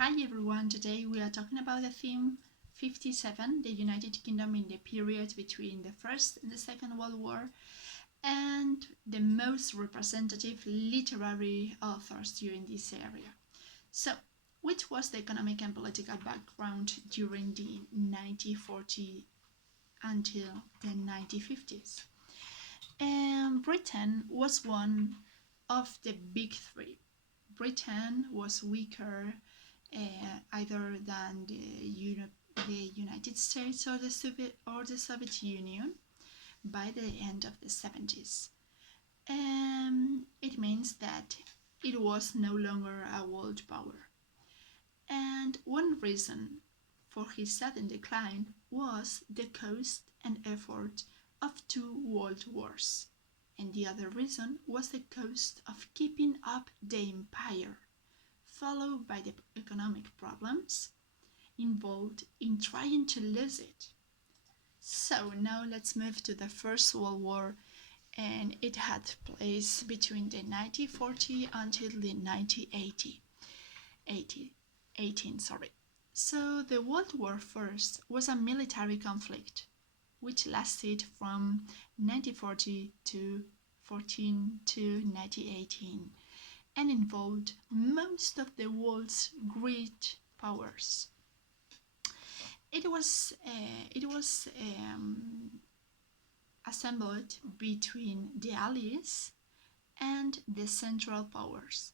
Hi everyone, today we are talking about the theme 57, the United Kingdom in the period between the First and the Second World War, and the most representative literary authors during this area. So, which was the economic and political background during the 1940 until the 1950s? Britain was one of the big three. Britain was weaker either than the United States or the Soviet Union by the end of the 70s. It means that it was no longer a world power. And one reason for his sudden decline was the cost and effort of two world wars. And the other reason was the cost of keeping up the empire, followed by the economic problems involved in trying to lose it. So now let's move to the First World War, and it had place between the 1940 until the 1980. So the World War I was a military conflict which lasted from 1940 to 1918 and involved most of the world's great powers. It was assembled between the Allies and the Central Powers.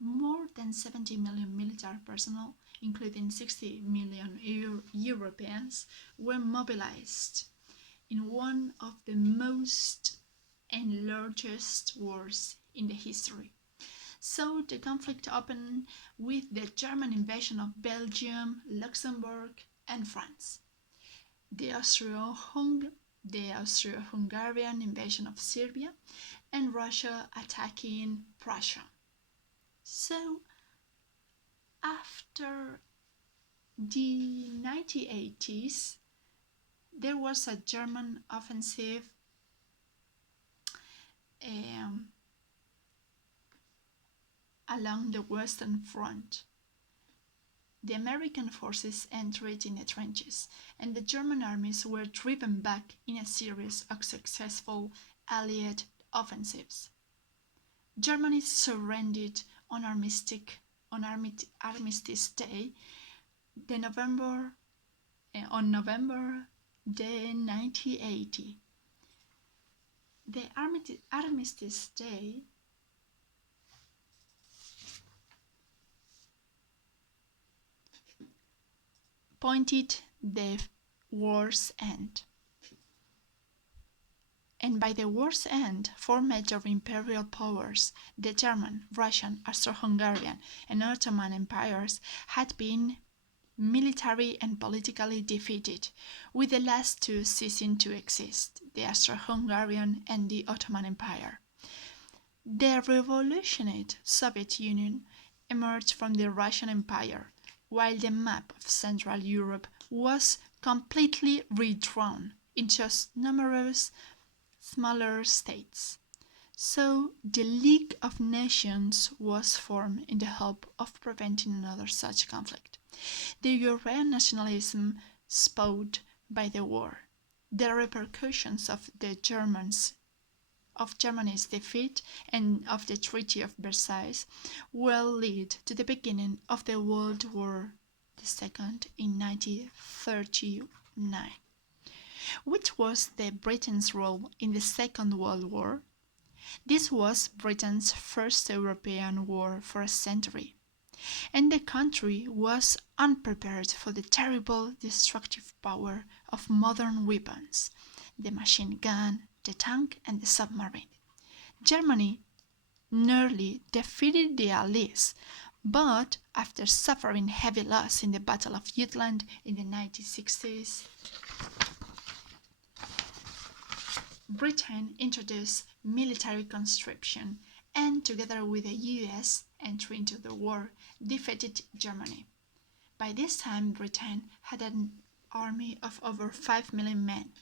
More than 70 million military personnel, including 60 million Europeans, were mobilized in one of the most and largest wars in the history. So the conflict opened with the German invasion of Belgium, Luxembourg, and France, the Austro-Hungarian invasion of Serbia, and Russia attacking Prussia. So after the 1980s, there was a German offensive along the Western Front. The American forces entered in the trenches, and the German armies were driven back in a series of successful Allied offensives. Germany surrendered on Armistice Day, on November 1980. The Armistice Day pointed the war's end. And by the war's end, four major imperial powers, the German, Russian, Austro-Hungarian, and Ottoman empires, had been military and politically defeated, with the last two ceasing to exist, the Austro-Hungarian and the Ottoman Empire. The revolutionized Soviet Union emerged from the Russian Empire, while the map of Central Europe was completely redrawn in just numerous smaller states. So the League of Nations was formed in the hope of preventing another such conflict. The European nationalism spurred by the war, the repercussions of Germany's defeat and of the Treaty of Versailles will lead to the beginning of the World War II in 1939. Which was Britain's role in the Second World War? This was Britain's first European war for a century, and the country was unprepared for the terrible destructive power of modern weapons, the machine gun, the tank, and the submarine. Germany nearly defeated the Allies, but after suffering heavy loss in the Battle of Jutland in the 1960s, Britain introduced military conscription and, together with the US entry into the war, defeated Germany. By this time, Britain had an army of over 5 million men,